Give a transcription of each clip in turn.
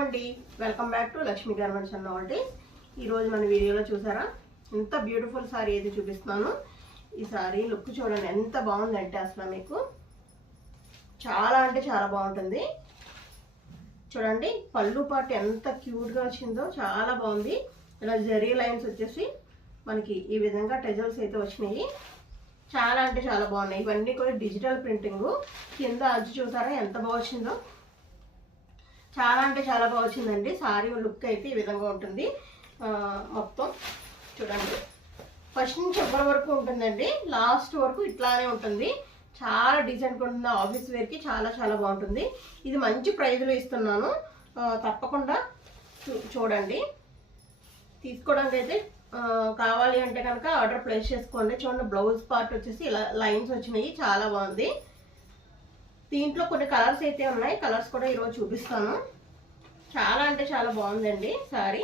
అండి, welcome back to Lakshmi garments అన్న ఒకటి. ఈరోజు మన వీడియోలో చూసారా ఎంత బ్యూటిఫుల్ సారీ అయితే చూపిస్తున్నాను. ఈ సారీ లుక్ చూడండి ఎంత బాగుందంటే అసలు మీకు చాలా అంటే చాలా బాగుంటుంది. చూడండి పళ్ళు పాటు ఎంత క్యూట్గా వచ్చిందో, చాలా బాగుంది. ఇలా జరీ లైన్స్ వచ్చేసి మనకి ఈ విధంగా టెజల్స్ అయితే వచ్చినాయి. చాలా అంటే చాలా బాగున్నాయి. ఇవన్నీ కూడా డిజిటల్ ప్రింటింగ్. కింద అజ్జు చూసారా ఎంత బాగా వచ్చిందో, చాలా అంటే చాలా బాగా వచ్చిందండి. సారీ లుక్ అయితే ఈ విధంగా ఉంటుంది. మొత్తం చూడండి ఫస్ట్ నుంచి చివరి వరకు ఉంటుందండి, లాస్ట్ వరకు ఇట్లానే ఉంటుంది. చాలా డీసెంట్గా ఉంటుంది. ఆఫీస్ వేర్కి చాలా చాలా బాగుంటుంది. ఇది మంచి ప్రైజ్లో ఇస్తున్నాను, తప్పకుండా చూడండి. తీసుకోవడానికి అయితే కావాలి అంటే కనుక ఆర్డర్ ప్లేస్ చేసుకోండి. చూడండి బ్లౌజ్ పార్ట్ వచ్చేసి ఇలా లైన్స్ వచ్చినాయి, చాలా బాగుంది. దీంట్లో కొన్ని కలర్స్ అయితే ఉన్నాయి, కలర్స్ కూడా ఈరోజు చూపిస్తాను. చాలా అంటే చాలా బాగుందండి సారీ.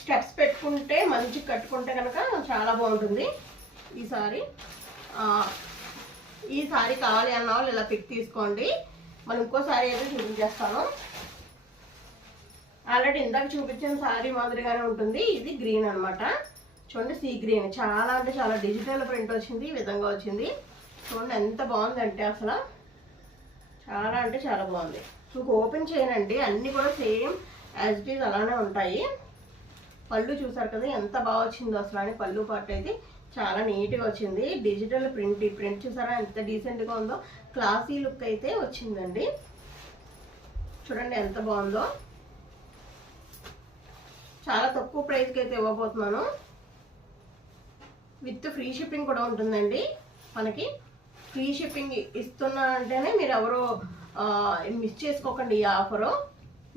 స్టెప్స్ పెట్టుకుంటే మంచి కట్టుకుంటే కనుక చాలా బాగుంటుంది ఈ సారీ. ఈ సారీ కావాలి అన్న వాళ్ళు ఇలా పిక్ తీసుకోండి. మనం ఇంకో సారీ అయితే చూపించేస్తాను. ఆల్రెడీ ఇందాక చూపించిన సారీ మాదిరిగానే ఉంటుంది. ఇది గ్రీన్ అనమాట. చూడండి సీ గ్రీన్, చాలా అంటే చాలా డిజిటల్ ప్రింట్ వచ్చింది, ఈ విధంగా వచ్చింది. చూడండి ఎంత బాగుందంటే అసలు చాలా అంటే చాలా బాగుంది. ఇంక ఓపెన్ చేయనండి, అన్నీ కూడా సేమ్ యాజ్ ఇట్ ఈజ్ అలానే ఉంటాయి. పళ్ళు చూసారు కదా ఎంత బాగా వచ్చిందో అసలు అని. పళ్ళు పార్ట్ అయితే చాలా నీట్గా వచ్చింది. డిజిటల్ ప్రింట్, ఈ ప్రింట్ చూసారా ఎంత డీసెంట్గా ఉందో, క్లాసీ లుక్ అయితే వచ్చిందండి. చూడండి ఎంత బాగుందో. చాలా తక్కువ ప్రైస్కి అయితే ఇవ్వబోతున్నాను. విత్ ఫ్రీ షిప్పింగ్ కూడా ఉంటుందండి. మనకి ఫ్రీ షిప్పింగ్ ఇస్తున్నా అంటేనే మీరు ఎవరో మిస్ చేసుకోకండి ఈ ఆఫరు.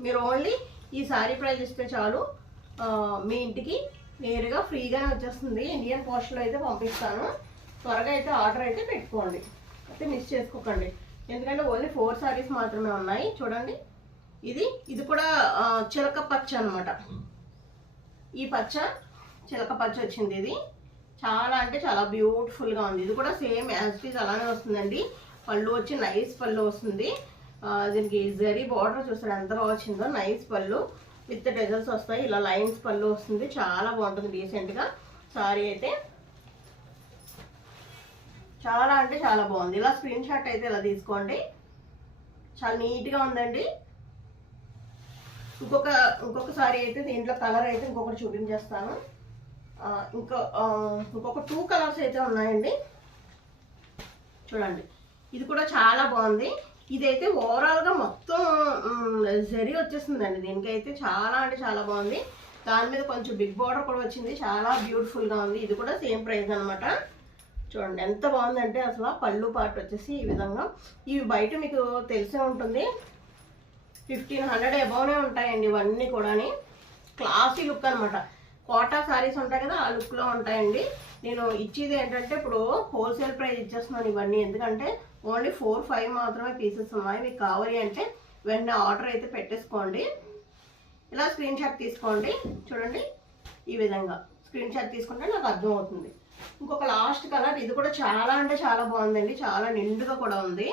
మీరు ఓన్లీ ఈ సారీ ప్రైస్ ఇస్తే చాలు, మీ ఇంటికి నేరుగా ఫ్రీగానే వచ్చేస్తుంది. ఇండియన్ పోస్ట్లో అయితే పంపిస్తాను. త్వరగా అయితే ఆర్డర్ అయితే పెట్టుకోండి, అయితే మిస్ చేసుకోకండి. ఎందుకంటే ఓన్లీ 4 సారీస్ మాత్రమే ఉన్నాయి. చూడండి ఇది కూడా చిలక పచ్చ అనమాట. ఈ పచ్చ చిలక పచ్చ వచ్చింది. ఇది చాలా అంటే చాలా బ్యూటిఫుల్గా ఉంది. ఇది కూడా సేమ్ యాజ్ ఇట్ ఈజ్ అలానే వస్తుందండి. పళ్ళు వచ్చి నైస్ పళ్ళు వస్తుంది. దీనికి జరీ బార్డర్ చూస్తారు ఎంత బాగా వచ్చిందో. నైస్ పళ్ళు విత్ టెజల్స్ వస్తాయి, ఇలా లైన్స్ పళ్ళు వస్తుంది. చాలా బాగుంటుంది డీసెంట్గా సారీ అయితే. చాలా అంటే చాలా బాగుంది. ఇలా స్క్రీన్ షాట్ అయితే ఇలా తీసుకోండి, చాలా నీట్గా ఉందండి. ఇంకొక సారీ అయితే దీంట్లో కలర్ అయితే ఇంకొకటి చూపించేస్తాను. ఇంకొక 2 కలర్స్ అయితే ఉన్నాయండి. చూడండి ఇది కూడా చాలా బాగుంది. ఇదైతే ఓవరాల్గా మొత్తం జరీ వచ్చేస్తుందండి. దీనికైతే చాలా అంటే చాలా బాగుంది. దాని మీద కొంచెం బిగ్ బార్డర్ కూడా వచ్చింది, చాలా బ్యూటిఫుల్గా ఉంది. ఇది కూడా సేమ్ ప్రైస్ అనమాట. చూడండి ఎంత బాగుందంటే అసలు. పళ్ళు పార్ట్ వచ్చేసి ఈ విధంగా. ఇవి బయట మీకు తెలిసే ఉంటుంది, 1500 అబౌనే ఉంటాయండి ఇవన్నీ కూడా. క్లాసీ లుక్ అనమాట. కోటా సారీస్ ఉంటాయి కదా, ఆ లుక్లో ఉంటాయండి. నేను ఇచ్చేది ఏంటంటే ఇప్పుడు హోల్సేల్ ప్రైస్ ఇచ్చేస్తున్నాను ఇవన్నీ. ఎందుకంటే ఓన్లీ 4-5 మాత్రమే పీసెస్ ఉన్నాయి. మీకు కావాలి అంటే వెంటనే ఆర్డర్ అయితే పెట్టేసుకోండి. ఇలా స్క్రీన్ షాట్ తీసుకోండి. చూడండి ఈ విధంగా స్క్రీన్ షాట్ తీసుకుంటే నాకు అర్థం అవుతుంది. ఇంకొక లాస్ట్ కలర్, ఇది కూడా చాలా అంటే చాలా బాగుందండి. చాలా నిండుగా కూడా ఉంది.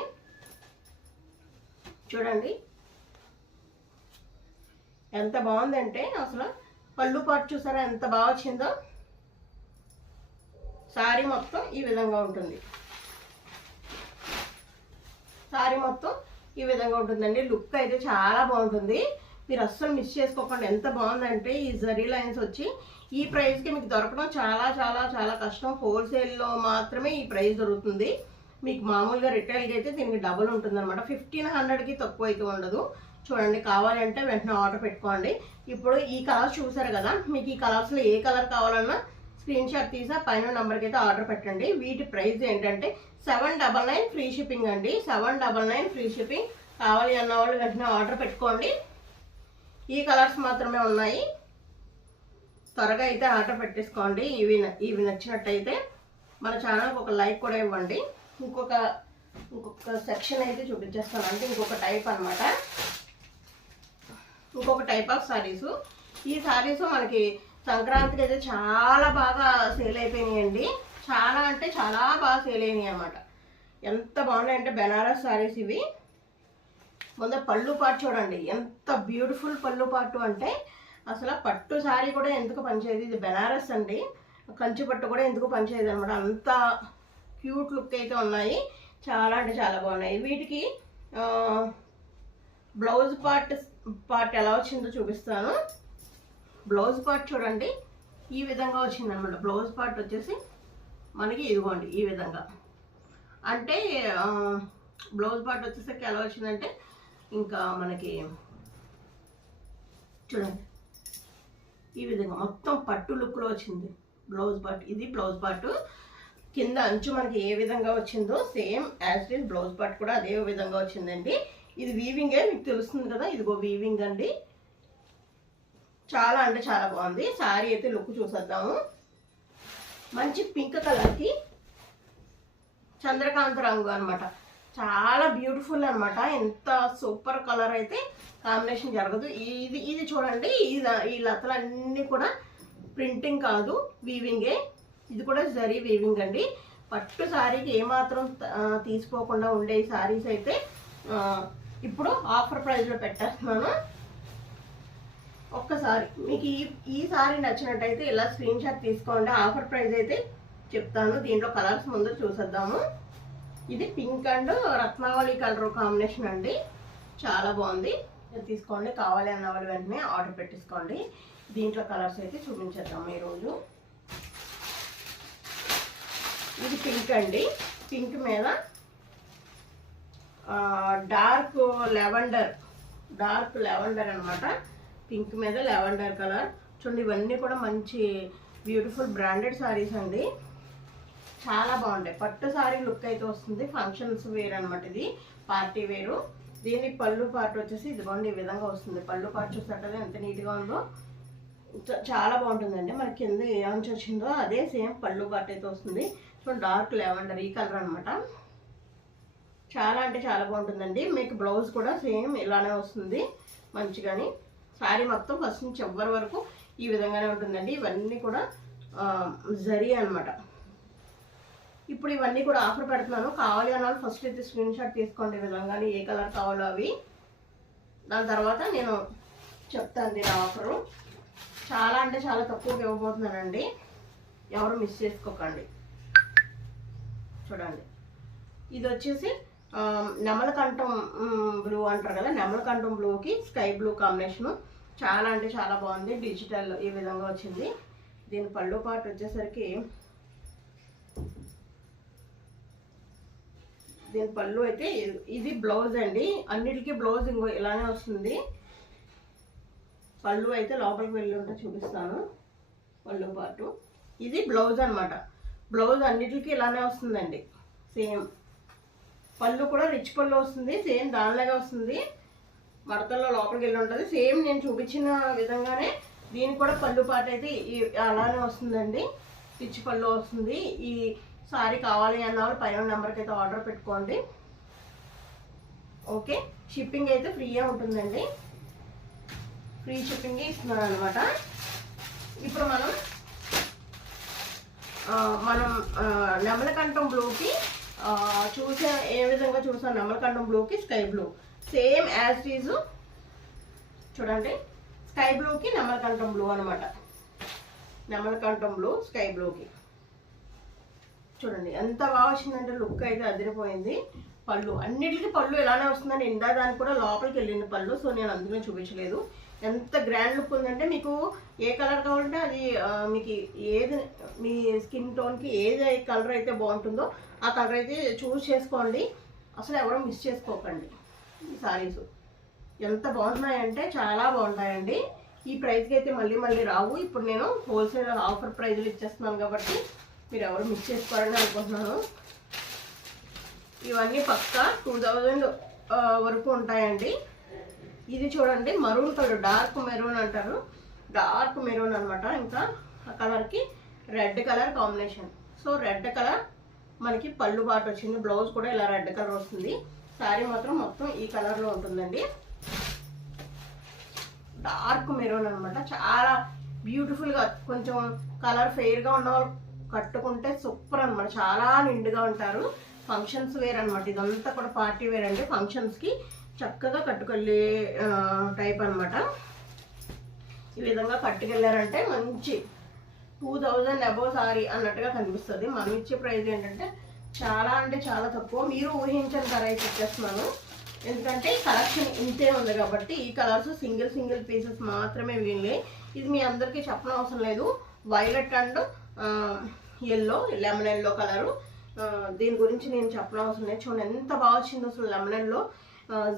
చూడండి ఎంత బాగుందంటే అసలు. పళ్ళు పాటు చూసారా ఎంత బాగా వచ్చిందో. సారీ మొత్తం ఈ విధంగా ఉంటుంది. సారీ మొత్తం ఈ విధంగా ఉంటుందండి. లుక్ అయితే చాలా బాగుంటుంది. మీరు అస్సలు మిస్ చేసుకోకండి. ఎంత బాగుందంటే ఈ జరీ లైన్స్ వచ్చి ఈ ప్రైస్కి మీకు దొరకడం చాలా చాలా చాలా కష్టం. హోల్సేల్లో మాత్రమే ఈ ప్రైస్ దొరుకుతుంది. మీకు మామూలుగా రిటైల్గా అయితే దీనికి డబుల్ ఉంటుంది అనమాట. 1500కి తక్కువ అయితే ఉండదు. చూడండి కావాలంటే వెంటనే ఆర్డర్ పెట్టుకోండి. ఇప్పుడు ఈ కలర్స్ చూసారు కదా, మీకు ఈ కలర్స్లో ఏ కలర్ కావాలన్నా స్క్రీన్ షాట్ తీసా పైన నెంబర్కి అయితే ఆర్డర్ పెట్టండి. వీటి ప్రైస్ ఏంటంటే 799 ఫ్రీ షిప్పింగ్ అండి. 799 ఫ్రీ షిప్పింగ్. కావాలి అన్న వాళ్ళు వెంటనే ఆర్డర్ పెట్టుకోండి. ఈ కలర్స్ మాత్రమే ఉన్నాయి, త్వరగా అయితే ఆర్డర్ పెట్టేసుకోండి. ఇవి నచ్చినట్టయితే మన ఛానల్కి ఒక లైక్ కూడా ఇవ్వండి. ఇంకొక సెక్షన్ అయితే చూపించేస్తాను, అంటే ఇంకొక టైప్ అనమాట. ఇంకొక టైప్ ఆఫ్ సారీసు. ఈ సారీస్ మనకి సంక్రాంతికి అయితే చాలా బాగా సేల్ అయిపోయినాయండి. చాలా అంటే చాలా బాగా సేల్ అయినాయి అన్నమాట. ఎంత బాగున్నాయంటే బెనారస్ సారీస్ ఇవి. ముందు పళ్ళు పాటు చూడండి, ఎంత బ్యూటిఫుల్ పళ్ళు పాటు అంటే అసలు పట్టు శారీ కూడా ఎందుకు పనిచేయదు. ఇది బెనారస్ అండి, కంచి పట్టు కూడా ఎందుకు పనిచేయదు అనమాట. అంత క్యూట్ లుక్ అయితే ఉన్నాయి, చాలా అంటే చాలా బాగున్నాయి. వీటికి బ్లౌజ్ పార్ట్ ఎలా వచ్చిందో చూపిస్తాను. బ్లౌజ్ పార్ట్ చూడండి ఈ విధంగా వచ్చిందనమాట. బ్లౌజ్ పార్ట్ వచ్చేసి మనకి ఇదిగోండి ఈ విధంగా. అంటే బ్లౌజ్ పార్ట్ వచ్చేసరికి ఎలా వచ్చిందంటే ఇంకా మనకి చూడండి ఈ విధంగా మొత్తం పట్టు లుక్లో వచ్చింది బ్లౌజ్ పార్ట్. ఇది బ్లౌజ్ పార్ట్. కింద అంచు మనకి ఏ విధంగా వచ్చిందో same as it is blouse part కూడా అదే విధంగా వచ్చిందండి. ఇది వీవింగే, మీకు తెలుస్తుంది కదా, ఇదిగో వీవింగ్ అండి. చాలా అంటే చాలా బాగుంది. శారీ అయితే లుక్ చూసేద్దాము. మంచి పింక్ కలర్కి చంద్రకాంత రంగు అనమాట. చాలా బ్యూటిఫుల్ అనమాట. ఎంత సూపర్ కలర్ అయితే కాంబినేషన్ జరగదు. ఇది చూడండి, ఈ లతలన్నీ కూడా ప్రింటింగ్ కాదు, వీవింగే. ఇది కూడా జరీ వీవింగ్ అండి. పట్టు శారీకి ఏమాత్రం తీసుకోకుండా ఉండే ఈ శారీస్ అయితే ఇప్పుడు ఆఫర్ ప్రైస్లో పెట్టేస్తున్నాను. ఒక్కసారి మీకు ఈ శారీ నచ్చినట్టయితే ఇలా స్క్రీన్ షాట్ తీసుకోండి. ఆఫర్ ప్రైస్ అయితే చెప్తాను. దీంట్లో కలర్స్ ముందు చూసేద్దాము. ఇది పింక్ అండ్ రత్నావళి కలర్ కాంబినేషన్ అండి, చాలా బాగుంది. తీసుకోండి, కావాలి అన్న వాళ్ళు వెంటనే ఆర్డర్ పెట్టేసుకోండి. దీంట్లో కలర్స్ అయితే చూపించేద్దాము ఈరోజు. ఇది పింక్ అండి, పింక్ మీద డార్క్ లెవెండర్ అనమాట. పింక్ మీద లెవెండర్ కలర్ చూడండి. ఇవన్నీ కూడా మంచి బ్యూటిఫుల్ బ్రాండెడ్ శారీస్ అండి, చాలా బాగుంటాయి. పట్టు శారీ లుక్ అయితే వస్తుంది. ఫంక్షన్స్ వేర్ అనమాట, ఇది పార్టీ వేరు. దీని పళ్ళు పార్ట్ వచ్చేసి ఇదిగోండి ఈ విధంగా వస్తుంది. పళ్ళు పార్ట్ చూసినట్టు ఎంత నీట్గా ఉందో, చాలా బాగుంటుందండి. మనకి కింద ఏ అంచు వచ్చిందో అదే సేమ్ పళ్ళు పార్ట్ అయితే వస్తుంది. సో డార్క్ లెవెండర్ ఈ కలర్ అనమాట. చాలా అంటే చాలా బాగుంటుందండి. మీకు బ్లౌజ్ కూడా సేమ్ ఇలానే వస్తుంది మంచిగాని. శారీ మొత్తం ఫస్ట్ నుంచి చివరి వరకు ఈ విధంగానే ఉంటుందండి. ఇవన్నీ కూడా జరీ అనమాట. ఇప్పుడు ఇవన్నీ కూడా ఆఫర్ పెడుతున్నాను. కావాలి అన్నారు ఫస్ట్ అయితే స్క్రీన్ షాట్ తీసుకోండి. ఈ విధంగానే ఏ కలర్ కావాలో అవి, దాని తర్వాత నేను చెప్తాను దీని ఆఫరు. చాలా అంటే చాలా తక్కువగా ఇవ్వబోతున్నానండి, ఎవరు మిస్ చేసుకోకండి. చూడండి, ఇది వచ్చేసి నెమలకంఠం బ్లూ అంటారు కదా, నెమలకంఠం బ్లూకి స్కై బ్లూ కాంబినేషను. చాలా అంటే చాలా బాగుంది. డిజిటల్ ఈ విధంగా వచ్చింది. దీని పళ్ళు పార్ట్ వచ్చేసరికి, దీని పళ్ళు అయితే ఇది బ్లౌజ్ అండి. అన్నిటికీ బ్లౌజ్ ఇంకో ఇలానే వస్తుంది. పళ్ళు అయితే లోపలికి వెళ్ళి ఉంటే చూపిస్తాను. పళ్ళు పార్టు ఇది బ్లౌజ్ అనమాట. బ్లౌజ్ అన్నిటికీ ఇలానే వస్తుందండి. సేమ్ పళ్ళు కూడా రిచ్ పళ్ళు వస్తుంది, సేమ్ దానిలాగా వస్తుంది. మడతల్లో లోపలికి వెళ్ళి ఉంటుంది. సేమ్ నేను చూపించిన విధంగానే దీనికి కూడా పళ్ళు పార్ట్ అయితే అలానే వస్తుందండి. రిచ్ పళ్ళు వస్తుంది. ఈ సారీ కావాలి అన్న వాళ్ళు పైన నెంబర్కి అయితే ఆర్డర్ పెట్టుకోండి. ఓకే, షిప్పింగ్ అయితే ఫ్రీగా ఉంటుందండి. ఫ్రీ షిప్పింగ్ ఇస్తున్నాను అనమాట. ఇప్పుడు మనం నెమలకంఠం బ్లూకి ఏ విధంగా చూసాం, నెమలకంఠం బ్లూకి sky blue same as is. చూడండి, స్కై బ్లూకి నెమలకంఠం బ్లూ అనమాట. నెమలకంఠం బ్లూ స్కై బ్లూకి చూడండి ఎంత బాగా వచ్చిందంటే లుక్ అయితే అదిరిపోయింది. పళ్ళు అన్నిటికీ పళ్ళు ఇలానే వస్తుందండి. ఇందా దానికి కూడా లోపలికి వెళ్ళింది పళ్ళు, సో నేను అందుకనే చూపించలేదు. ఎంత గ్రాండ్ లుక్ ఉందంటే, మీకు ఏ కలర్ కావాలంటే అది మీకు ఏది మీ స్కిన్ టోన్కి ఏది కలర్ అయితే బాగుంటుందో ఆ కలర్ అయితే చూస్ చేసుకోండి. అసలు ఎవరో మిస్ చేసుకోకండి. ఈ సారీస్ ఎంత బాగున్నాయంటే చాలా బాగుంటాయండి. ఈ ప్రైస్కి అయితే మళ్ళీ మళ్ళీ రావు. ఇప్పుడు నేను హోల్సేల్ ఆఫర్ ప్రైజ్లు ఇచ్చేస్తున్నాను కాబట్టి మీరు ఎవరు మిస్ చేసుకోవాలని అనుకుంటున్నాను. ఇవన్నీ పక్కా 2000 వరకు ఉంటాయండి. ఇది చూడండి, మరూన్ కలర్, డార్క్ మెరూన్ అంటారు, డార్క్ మెరూన్ అనమాట. ఇంకా ఆ కలర్కి red colour combination. So red colour మనకి పళ్ళు పాటు వచ్చింది. బ్లౌజ్ కూడా ఇలా రెడ్ కలర్ వస్తుంది. శారీ మాత్రం మొత్తం ఈ కలర్లో ఉంటుందండి. డార్క్ మెరూన్ అనమాట. చాలా బ్యూటిఫుల్గా, కొంచెం కలర్ ఫెయిర్గా ఉన్న వాళ్ళు కట్టుకుంటే సూపర్ అనమాట. చాలా నిండుగా ఉంటారు. ఫంక్షన్స్ వేర్ అనమాట. ఇదంతా కూడా పార్టీ వేర్ అండి. ఫంక్షన్స్కి చక్కగా కట్టుకెళ్ళే టైప్ అనమాట. ఈ విధంగా కట్టుకెళ్ళారంటే మంచి 2000 అబోవ్ సారీ అన్నట్టుగా కనిపిస్తుంది. మనం ఇచ్చే ప్రైస్ ఏంటంటే చాలా అంటే చాలా తక్కువ, మీరు ఊహించని ధర అయితే ఇచ్చేస్తున్నాను. ఎందుకంటే కలెక్షన్ ఇంతే ఉంది కాబట్టి ఈ కలర్స్ సింగిల్ పీసెస్ మాత్రమే వీళ్ళే. ఇది మీ అందరికీ చెప్పనవసరం లేదు. Violet and yellow, lemon yellow colour. దీని గురించి నేను చెప్పనవసరం లేదు. చూడండి ఎంత బాగా వచ్చింది అసలు. లెమన్ ఎల్లో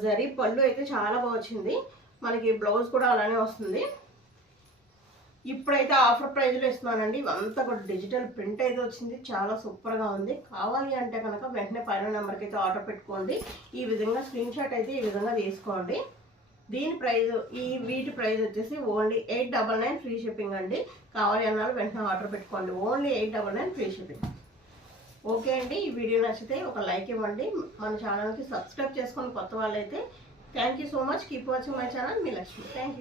జరీ పళ్ళు అయితే చాలా బాగా వచ్చింది. మనకి బ్లౌజ్ కూడా అలానే వస్తుంది. ఇప్పుడైతే ఆఫర్ ప్రైజ్లో ఇస్తున్నానండి. అంతా కూడా డిజిటల్ ప్రింట్ అయితే వచ్చింది, చాలా సూపర్గా ఉంది. కావాలి అంటే కనుక వెంటనే పైన నెంబర్కి అయితే ఆర్డర్ పెట్టుకోండి. ఈ విధంగా స్క్రీన్ షాట్ అయితే ఈ విధంగా తీసుకోండి. దీని ప్రైస్, వీటి ప్రైస్ వచ్చేసి ఓన్లీ 899 ఫ్రీ షిప్పింగ్ అండి. కావాలి అన్నారు వెంటనే ఆర్డర్ పెట్టుకోండి. Only 899 free shipping. ఓకే అండి, ఈ వీడియో నచ్చితే ఒక లైక్ ఇవ్వండి. మన ఛానల్కి సబ్స్క్రైబ్ చేసుకొని కొత్త వాళ్ళైతే. Thank you so much. Keep watching my channel. Me Lakshmi. Thank you.